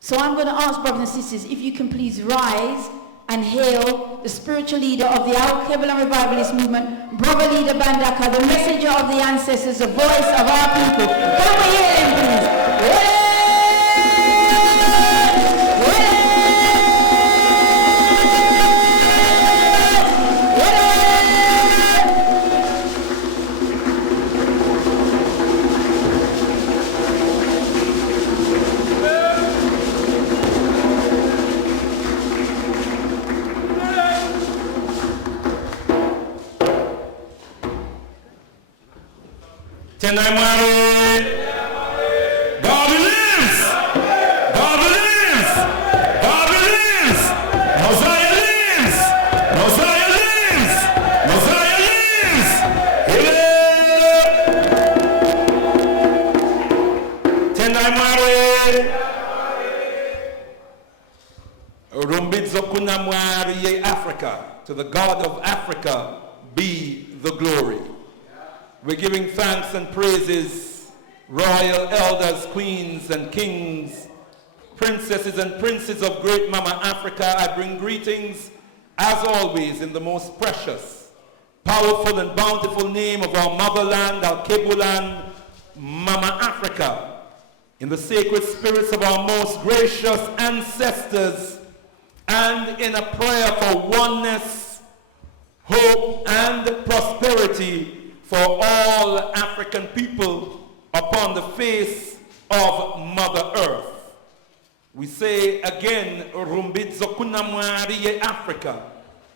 So I'm going to ask brothers and sisters if you can please rise and hail the spiritual leader of the Alkebu-Lan Revivalist Movement, Bro.Ldr.Mbandaka, the messenger of the ancestors, the voice of our people. Can we hear him, please? Tendai Garvey lives! Garvey lives! Garvey lives! Mosiah lives! Mosiah lives! Mosiah lives! Tendai Rumbidzokunamwari Africa. To the God of Africa be the glory. We're giving thanks and praises, royal elders, queens and kings, princesses and princes of great Mama Africa. I bring greetings, as always, in the most precious, powerful and bountiful name of our motherland, Alkebu-Lan, Mama Africa, in the sacred spirits of our most gracious ancestors, and in a prayer for oneness, hope, and prosperity for all African people upon the face of Mother Earth. We say again, Rumbidzokunamwari Africa,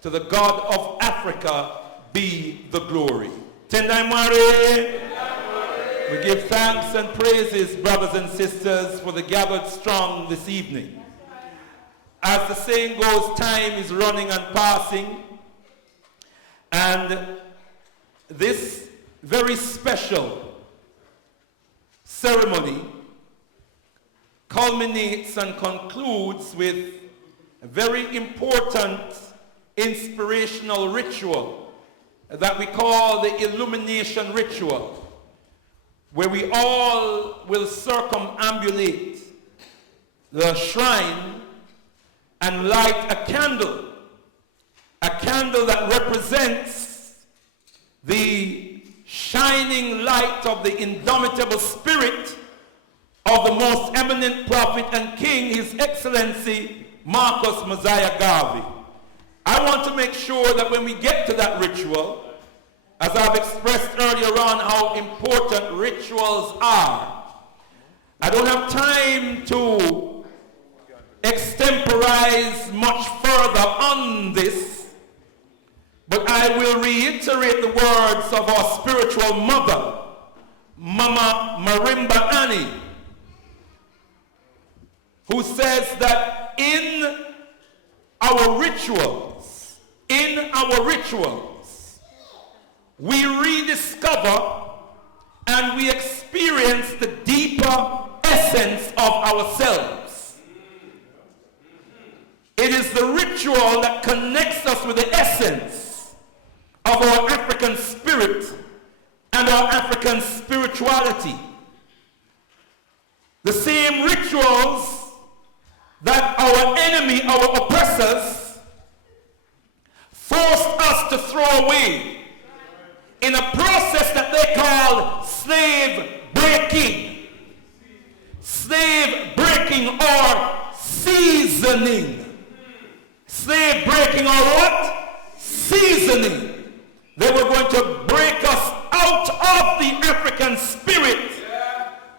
to the God of Africa be the glory. Tendai Mwari. We give thanks and praises, brothers and sisters, for the gathered strong this evening. As the saying goes, time is running and passing, and this very special ceremony culminates and concludes with a very important inspirational ritual that we call the illumination ritual, where we all will circumambulate the shrine and light a candle that represents the shining light of the indomitable spirit of the most eminent prophet and king, His Excellency, Marcus Mosiah Garvey. I want to make sure that when we get to that ritual, as I've expressed earlier on how important rituals are, I don't have time to extemporize much further on this, but I will reiterate the words of our spiritual mother, Mama Marimba Annie, who says that in our rituals, we rediscover and we experience the deeper essence of ourselves. It is the ritual that connects us with the essence of our African spirit and our African spirituality. The same rituals that our enemy, our oppressors, forced us to throw away in a process that they call slave breaking or seasoning. Slave breaking or what? Seasoning. They were going to break us out of the African spirit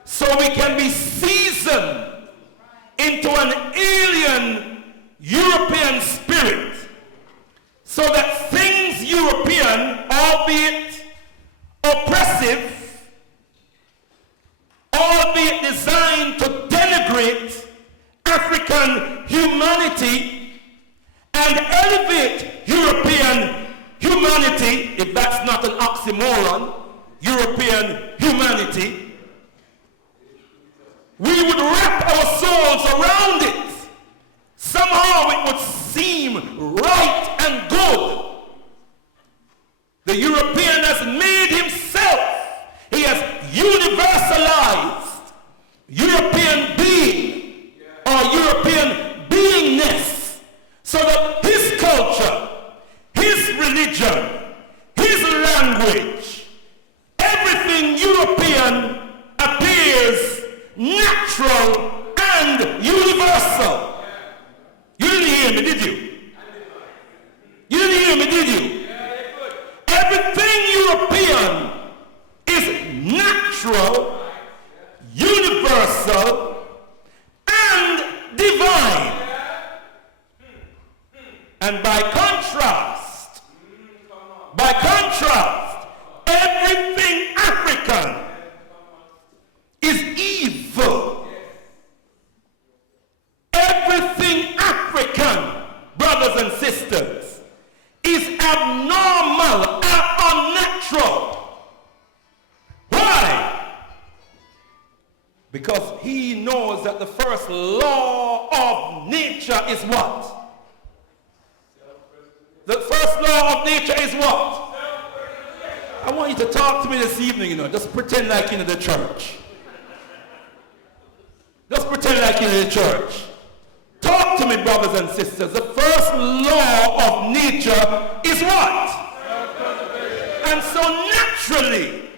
so we can be seasoned into an alien European spirit, so that things European, albeit oppressive, albeit designed to denigrate African humanity and elevate European humanity, if that's not an oxymoron, European humanity, we would wrap our souls around it. Somehow it would seem right and good. The European has made himself, he has universalized European being or natural and universal. You didn't hear me, did you? You didn't hear me, did you? Everything European is natural, universal, and divine. And by contrast, everything African is evil. Everything African, brothers and sisters, is abnormal and unnatural. Why? Because he knows that the first law of nature is what? The first law of nature is what? I want you to talk to me this evening, just pretend like you're in the church. Just pretend like you're in the church. Talk to me, brothers and sisters. The first law of nature is what? And so naturally,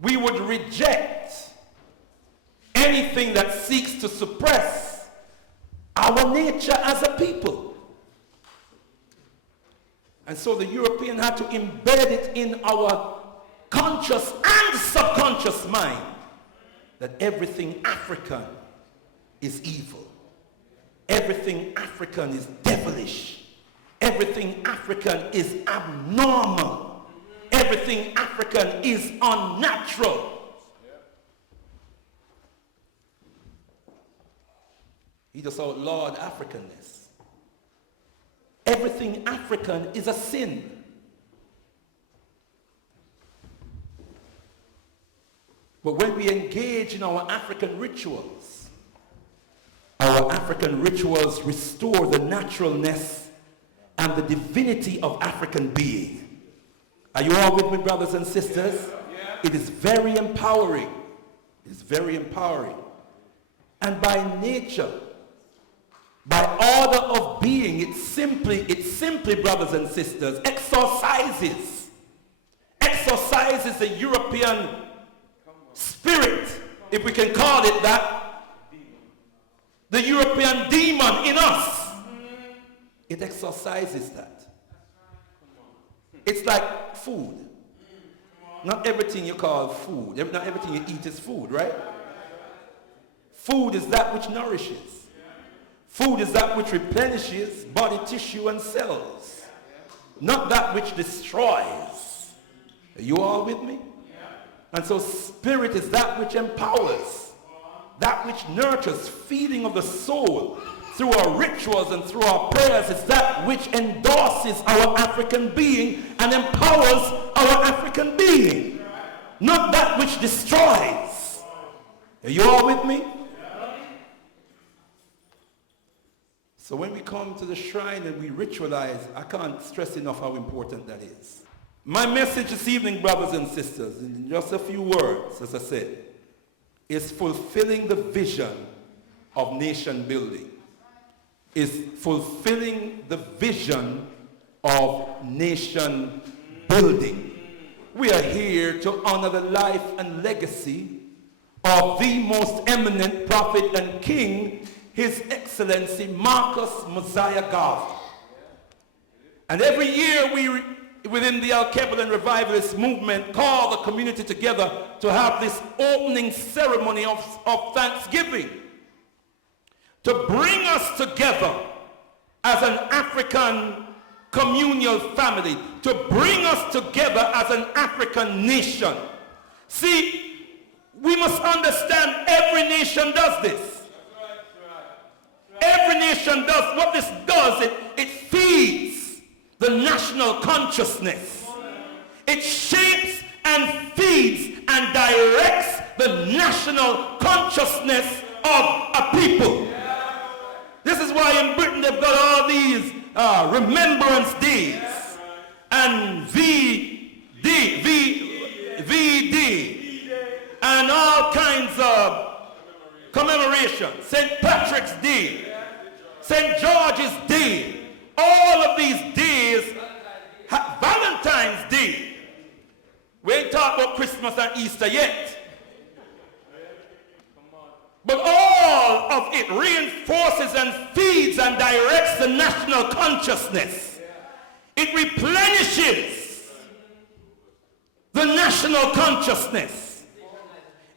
we would reject anything that seeks to suppress our nature as a people. And so the European had to embed it in our conscious and subconscious mind that everything African is evil. Everything African is devilish. Everything African is abnormal. Everything African is unnatural. He just outlawed Africanness. Everything African is a sin. But when we engage in our African rituals restore the naturalness and the divinity of African being. Are you all with me, brothers and sisters? Yeah. It is very empowering. It is very empowering. And by nature, by order of being, it simply, brothers and sisters, exorcises the European spirit, if we can call it that, the European demon in us. It exorcises that. It's like food. Not everything you call food, not everything you eat is food, right? Food is that which nourishes. Food is that which replenishes body tissue and cells, not that which destroys. Are you all with me? And so spirit is that which empowers, that which nurtures, feeding of the soul through our rituals and through our prayers. Is that which endorses our African being and empowers our African being, not that which destroys. Are you all with me? So when we come to the shrine and we ritualize, I can't stress enough how important that is. My message this evening, brothers and sisters, in just a few words, as I said, is fulfilling the vision of nation building. Is fulfilling the vision of nation building. We are here to honor the life and legacy of the most eminent prophet and king, His Excellency Marcus Mosiah Garvey. And every year we, within the Alkebu-Lan Revivalist Movement, call the community together to have this opening ceremony of thanksgiving, to bring us together as an African communal family, to bring us together as an African nation. See, we must understand every nation does this. Every nation does. What this does, it feeds the national consciousness. It shapes and feeds and directs the national consciousness of a people. This is why in Britain they've got all these remembrance days and VD and all kinds of commemoration. St. Patrick's Day, St. George's Day, all of these days, Valentine's Day. We ain't talking about Christmas and Easter yet. it reinforces and feeds and directs the national consciousness. It replenishes the national consciousness.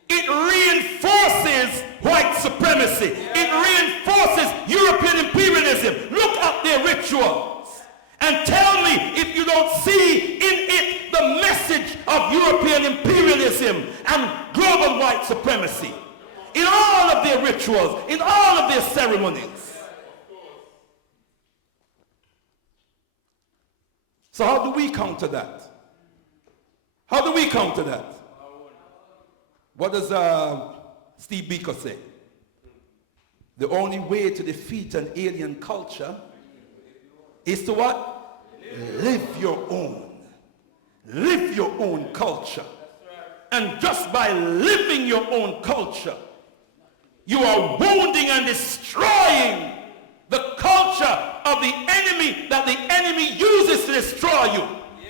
It reinforces white supremacy. It reinforces European imperialism. Look at their rituals and tell me if you don't see in it the message of European imperialism and global white supremacy. In all of their rituals, in all of their ceremonies. So how do we counter that? How do we counter that? What does Steve Biko say? The only way to defeat an alien culture is to what? Live your own. Live your own culture. And just by living your own culture, you are wounding and destroying the culture of the enemy that the enemy uses to destroy you.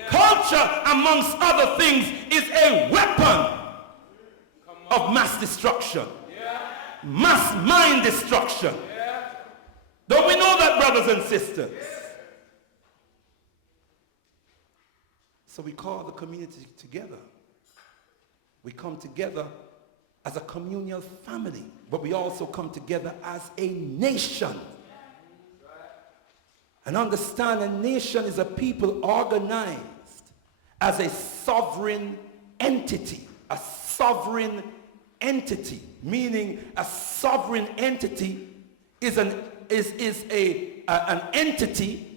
Culture, amongst other things, is a weapon of mass destruction. Mass mind destruction. Don't we know that, brothers and sisters? So we call the community together. We come together as a communal family, but we also come together as a nation. And understand a nation is a people organized as a sovereign entity. A sovereign entity, meaning a sovereign entity is an entity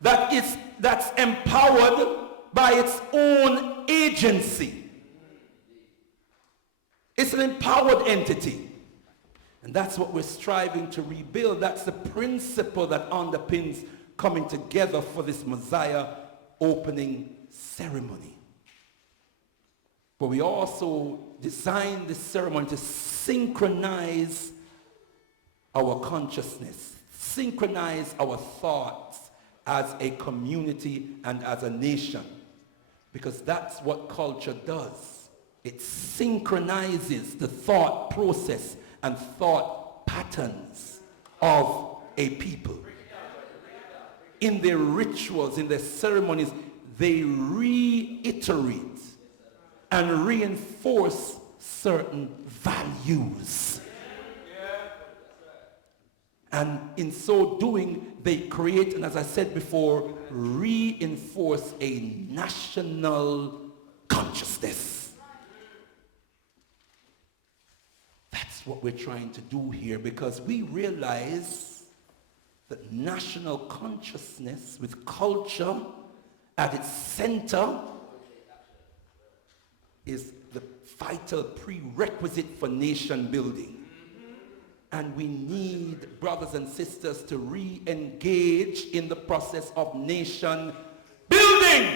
that's empowered by its own agency. It's an empowered entity. And that's what we're striving to rebuild. That's the principle that underpins coming together for this Mosiah opening ceremony. But we also designed this ceremony to synchronize our consciousness, synchronize our thoughts as a community and as a nation. Because that's what culture does. It synchronizes the thought process and thought patterns of a people. In their rituals, in their ceremonies, they reiterate and reinforce certain values. And in so doing, they create, and as I said before, reinforce a national consciousness. That's what we're trying to do here, because we realize that national consciousness with culture at its center is the vital prerequisite for nation building. And we need, brothers and sisters, to re-engage in the process of nation building.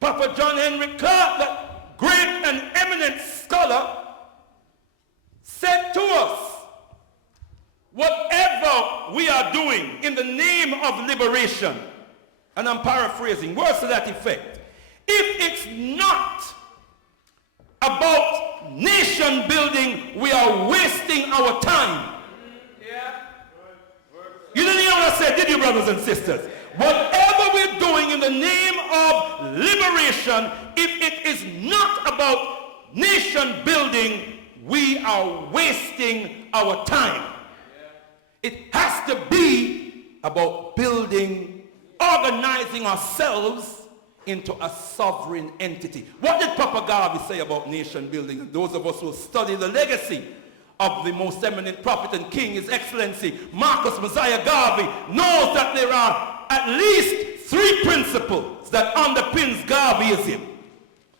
Papa John Henry Clark, that great and eminent scholar, said to us, whatever we are doing in the name of liberation, and I'm paraphrasing, words to that effect, if it's not about nation building, we are wasting our time. You didn't hear what I said, did you, brothers and sisters? Whatever we're doing in the name of liberation, if it is not about nation building, we are wasting our time. It has to be about building, organizing ourselves into a sovereign entity. What did Papa Garvey say about nation building? Those of us who study the legacy of the most eminent prophet and king, His Excellency, Marcus Mosiah Garvey, knows that there are at least 3 principles that underpins Garveyism.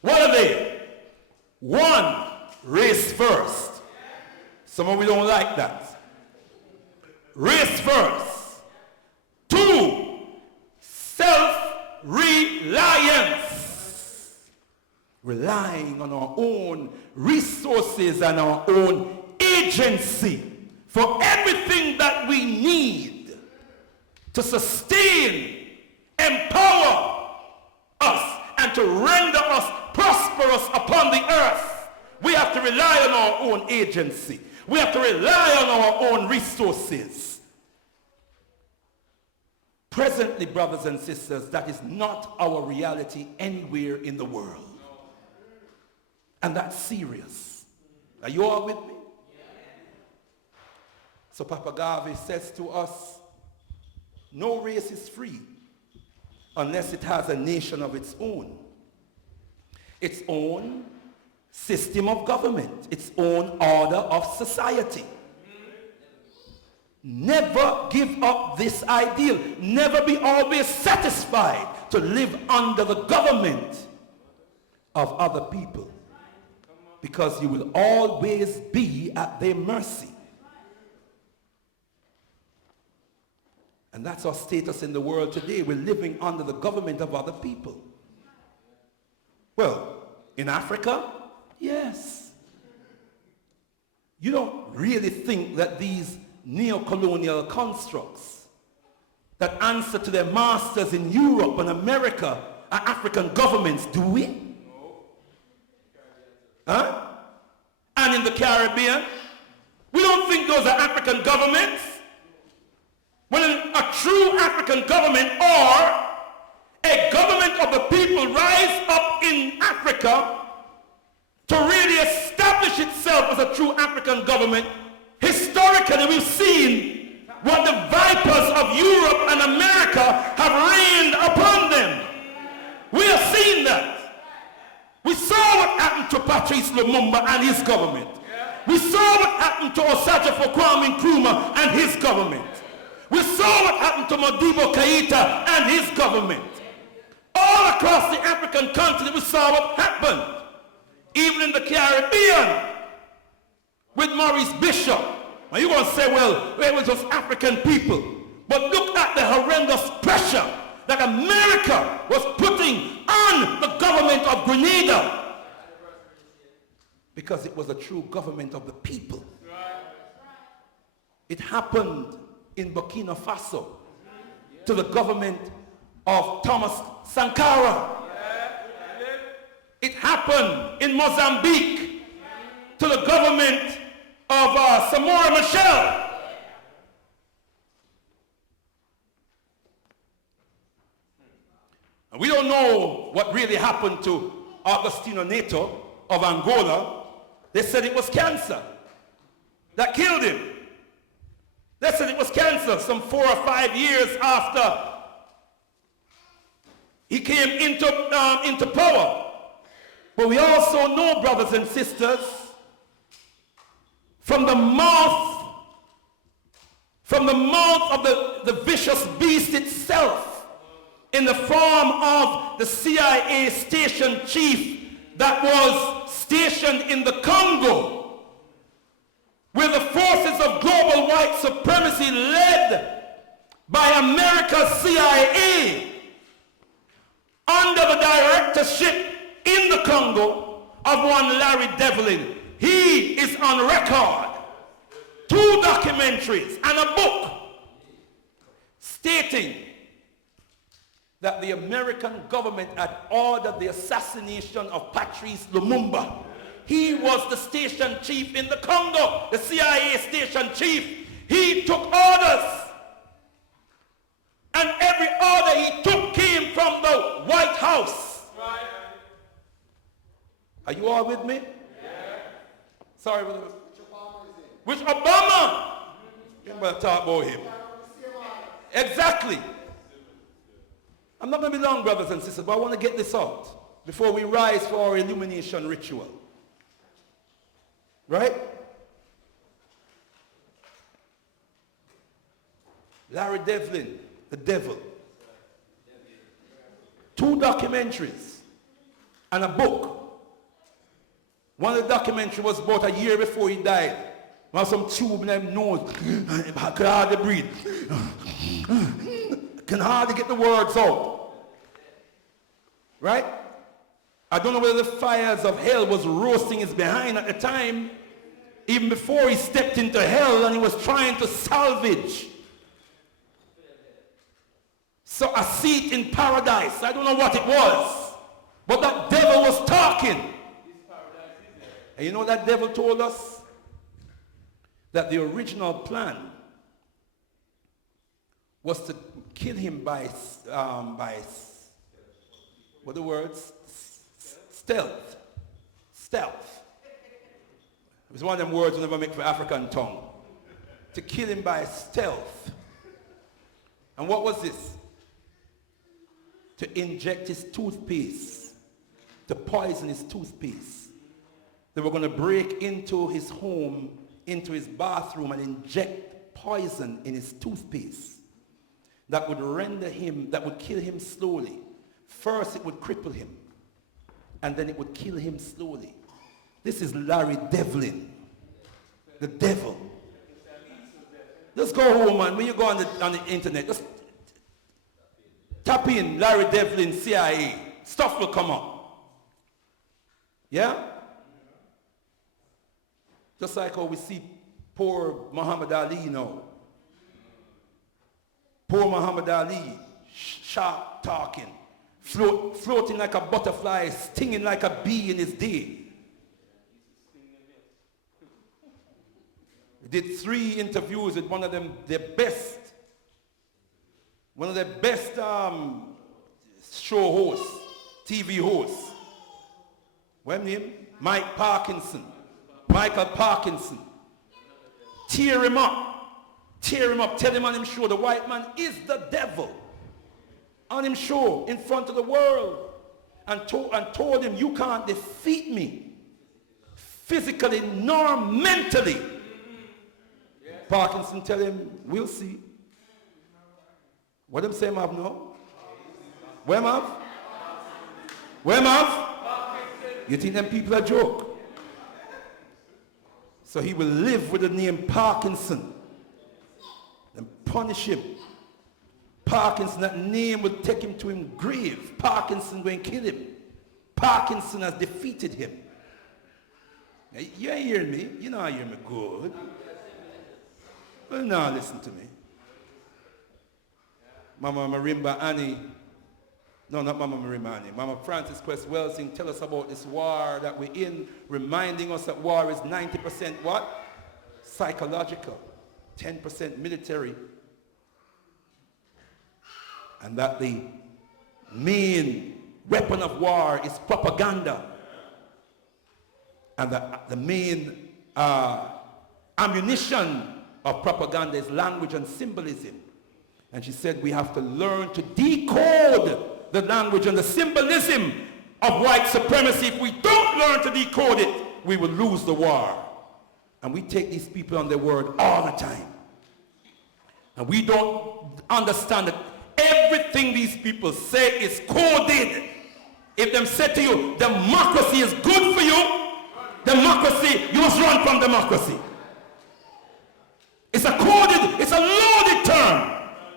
What are they? 1, race first. Some of we don't like that. Race first. 2, self-reliance. Relying on our own resources and our own agency for everything that we need to sustain, empower us, and to render us prosperous upon the earth. We have to rely on our own agency. We have to rely on our own resources. Presently, brothers and sisters, that is not our reality anywhere in the world. And that's serious. Are you all with me? So Papa Garvey says to us, no race is free unless it has a nation of its own system of government, its own order of society. Never give up this ideal. Never be always satisfied to live under the government of other people, because you will always be at their mercy. And that's our status in the world today. We're living under the government of other people. Well, in Africa, yes. You don't really think that these neo-colonial constructs that answer to their masters in Europe and America are African governments, do we? No. Huh? And in the Caribbean, we don't think those are African governments. When a true African government or a government of the people rise up in Africa to really establish itself as a true African government, historically we've seen what the vipers of Europe and America have rained upon them. We have seen that. We saw what happened to Patrice Lumumba and his government. We saw what happened to Osagyefo Kwame Nkrumah and his government. We saw what happened to Modibo Keita and his government. All across the African continent we saw what happened. Even in the Caribbean with Maurice Bishop. Now you're going to say, well, it was just African people. But look at the horrendous pressure that America was putting on the government of Grenada. Because it was a true government of the people. It happened in Burkina Faso to the government of Thomas Sankara. It happened in Mozambique to the government of Samora Machel. And we don't know what really happened to Agostinho Neto of Angola. They said it was cancer that killed him. They said it was cancer some 4 or 5 years after he came into power. But we also know, brothers and sisters, from the mouth of the vicious beast itself, in the form of the CIA station chief that was stationed in the Congo, where the forces of global white supremacy led by America's CIA under the directorship in the Congo of one Larry Devlin. He is on record, 2 documentaries and a book stating that the American government had ordered the assassination of Patrice Lumumba. He was the station chief in the Congo, the CIA station chief. He took orders. And every order he took came from the White House. Right. Are you all with me? Yeah. Sorry, brother. Which Obama? You better talk about him. Exactly. I'm not going to be long, brothers and sisters, but I want to get this out before we rise for our illumination ritual. Right? Larry Devlin, the devil. 2 documentaries and a book. One of the documentaries was about a year before he died. There was some tube in his nose. I could hardly breathe. Can hardly get the words out. Right? I don't know whether the fires of hell was roasting his behind at the time, even before he stepped into hell and he was trying to salvage so a seat in paradise. I don't know what it was, but that devil was talking. And you know what that devil told us? That the original plan was to kill him by what are the words? Stealth. Stealth. It was one of them words we never make for African tongue. To kill him by stealth. And what was this? To inject his toothpaste. To poison his toothpaste. They were going to break into his home, into his bathroom, and inject poison in his toothpaste. That would render him, that would kill him slowly. First it would cripple him. And then it would kill him slowly. This is Larry Devlin. The devil. Just go home, man. When you go on the internet, just tap in Larry Devlin, CIA. Stuff will come up. Yeah? Just like how we see poor Muhammad Ali now. Poor Muhammad Ali, sharp talking, floating like a butterfly, stinging like a bee in his day. He did 3 interviews with one of the best show hosts, TV hosts. What's his name? Michael Parkinson. Tear him up, tell him on him show the white man is the devil. On him show in front of the world. And told him, you can't defeat me. Physically nor mentally. Parkinson tell him, we'll see. What them say, Mav, no? Where, Mav? Where, Mav? You think them people are joke? So he will live with the name Parkinson. And punish him. Parkinson, that name will take him to his grave. Parkinson will kill him. Parkinson has defeated him. Now, you ain't hearing me. You know I hear me good. Well, now listen to me. Mama Marimba Annie. No, not Mama Marimba Annie. Mama Frances Quest Welsing, tell us about this war that we're in, reminding us that war is 90% what? Psychological. 10% military. And that the main weapon of war is propaganda. And the main ammunition of propaganda is language and symbolism. And she said we have to learn to decode the language and the symbolism of white supremacy. If we don't learn to decode it, we will lose the war. And we take these people on their word all the time. And we don't understand that everything these people say is coded. If them say to you, democracy is good for you, democracy, you must run from democracy. It's a coded, it's a loaded term.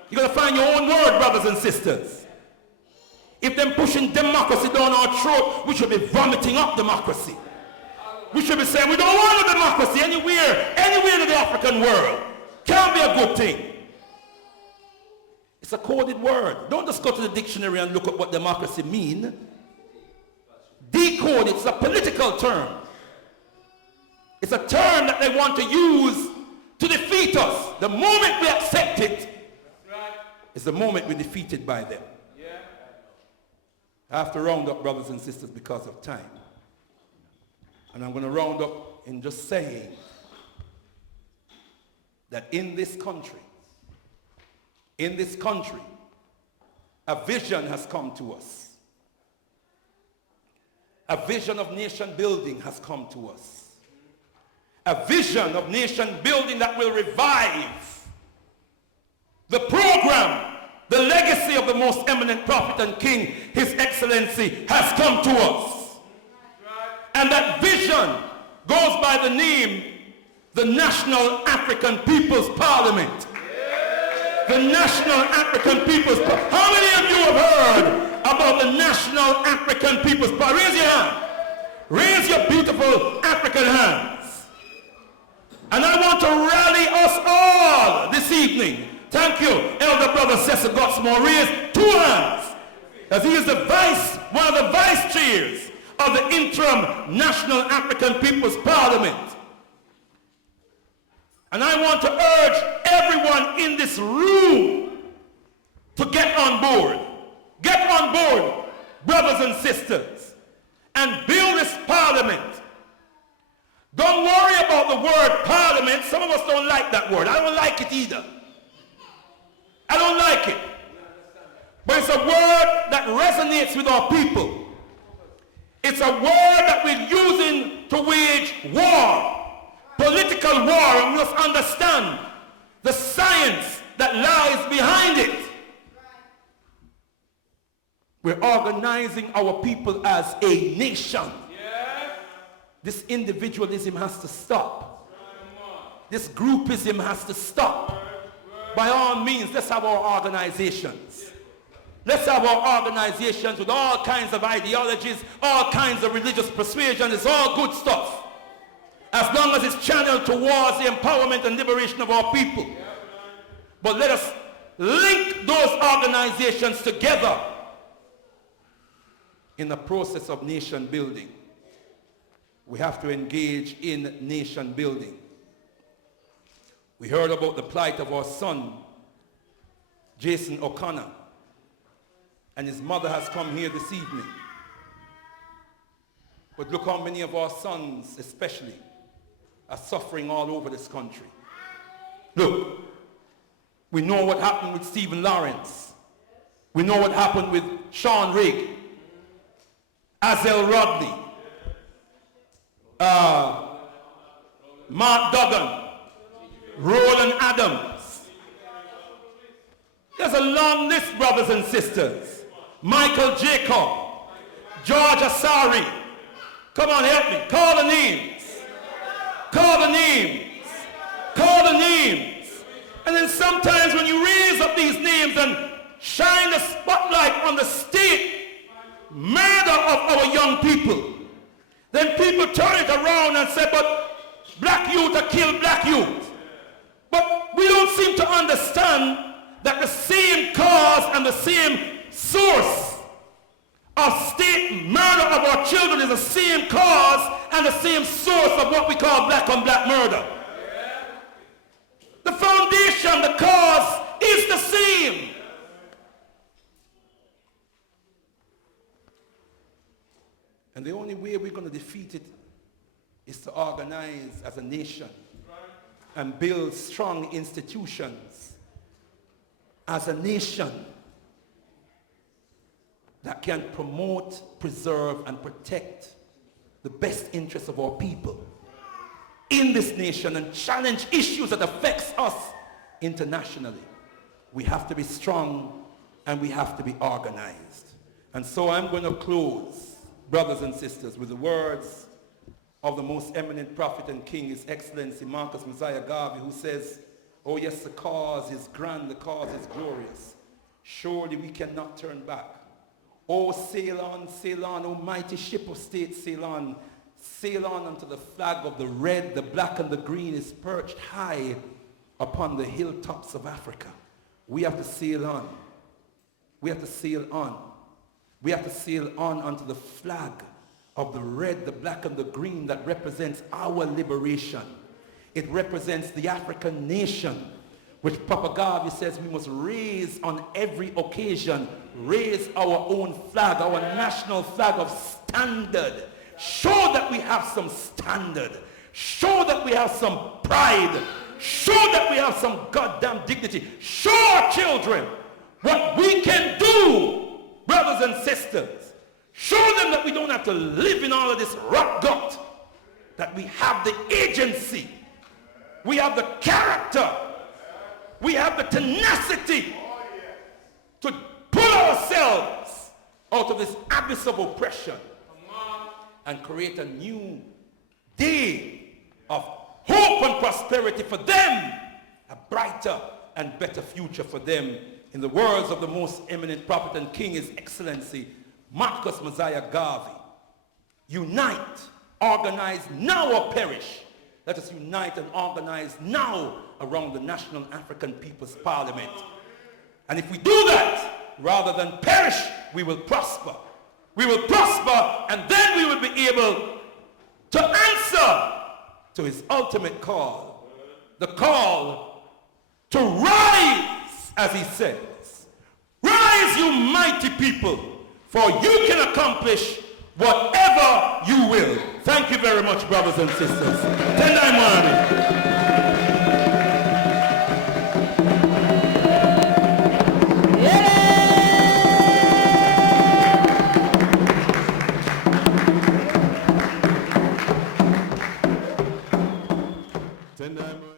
You gotta find your own word, brothers and sisters. If them pushing democracy down our throat, we should be vomiting up democracy. We should be saying we don't want a democracy anywhere in the African world. Can't be a good thing. It's a coded word. Don't just go to the dictionary and look at what democracy means. Decode, it's a political term. It's a term that they want to use to defeat us. The moment we accept it, it's the moment we're defeated by them. I have to round up, brothers and sisters, because of time. And I'm going to round up in just saying that in this country, a vision has come to us. A vision of nation building has come to us. A vision of nation building that will revive the program, the legacy of the most eminent prophet and king, His Excellency, has come to us. And that vision goes by the name, the National African People's Parliament. The National African People's Parliament. How many of you have heard about the National African People's Parliament? Raise your hand. Raise your beautiful African hands. And I want to rally us all this evening. Thank you, Elder Brother Cecil Gotsmore. Raise 2 hands. As he is one of the vice chairs of the interim National African People's Parliament. And I want to urge everyone in this room to get on board. Get on board, brothers and sisters, and build this parliament. Don't worry about the word parliament. Some of us don't like that word. I don't like it either. I don't like it. But it's a word that resonates with our people. It's a word that we're using to wage war, political war, and we must understand the science that lies behind it. We're organizing our people as a nation. This individualism has to stop. This groupism has to stop. By all means, let's have our organizations. Let's have our organizations with all kinds of ideologies, all kinds of religious persuasion. It's all good stuff. As long as it's channeled towards the empowerment and liberation of our people. But let us link those organizations together in the process of nation building. We have to engage in nation building. We heard about the plight of our son, Jason O'Connor, and his mother has come here this evening. But look how many of our sons, especially, are suffering all over this country. Look, we know what happened with Stephen Lawrence. We know what happened with Sean Rigg, Azel Rodney, Mark Duggan, Roland Adams. There's a long list, brothers and sisters. Michael Jacob, George Asari. Come on, help me. Call the names. Call the names. Call the names. And then sometimes when you raise up these names and shine the spotlight on the state murder of our young people, then people turn it around and say, but black youth are killed black youth. But we don't seem to understand that the same cause and the same source of state murder of our children is the same cause and the same source of what we call black on black murder. The foundation, the cause is the same. And the only way we're going to defeat it is to organize as a nation and build strong institutions as a nation that can promote, preserve, and protect the best interests of our people in this nation and challenge issues that affects us internationally. We have to be strong and we have to be organized. And so I'm going to close, brothers and sisters, with the words of the most eminent prophet and king, His Excellency Marcus Mosiah Garvey, who says, oh yes, the cause is grand, the cause is glorious. Surely we cannot turn back. Oh, sail on, O mighty ship of state, sail on unto the flag of the red, the black, and the green is perched high upon the hilltops of Africa. We have to sail on. We have to sail on. We have to sail on unto the flag of the red, the black, and the green that represents our liberation. It represents the African nation, which Papa Garvey says we must raise on every occasion, raise our own flag, our national flag of standard. Show that we have some standard. Show that we have some pride. Show that we have some goddamn dignity. Show our children what we can do, brothers and sisters. Show them that we don't have to live in all of this rot gut, that we have the agency, we have the character, we have the tenacity to pull ourselves out of this abyss of oppression and create a new day of hope and prosperity for them, a brighter and better future for them. In the words of the most eminent prophet and king, His Excellency Marcus Mosiah Garvey, unite, organize now or perish. Let us unite and organize now around the National African People's Parliament. And if we do that, rather than perish, we will prosper. we will prosper, and then we will be able to answer to his ultimate call. The call to rise, as he says. Rise, you mighty people, for you can accomplish whatever you will. Thank you very much, brothers and sisters. Tendai Mwami. Tendai Mwami.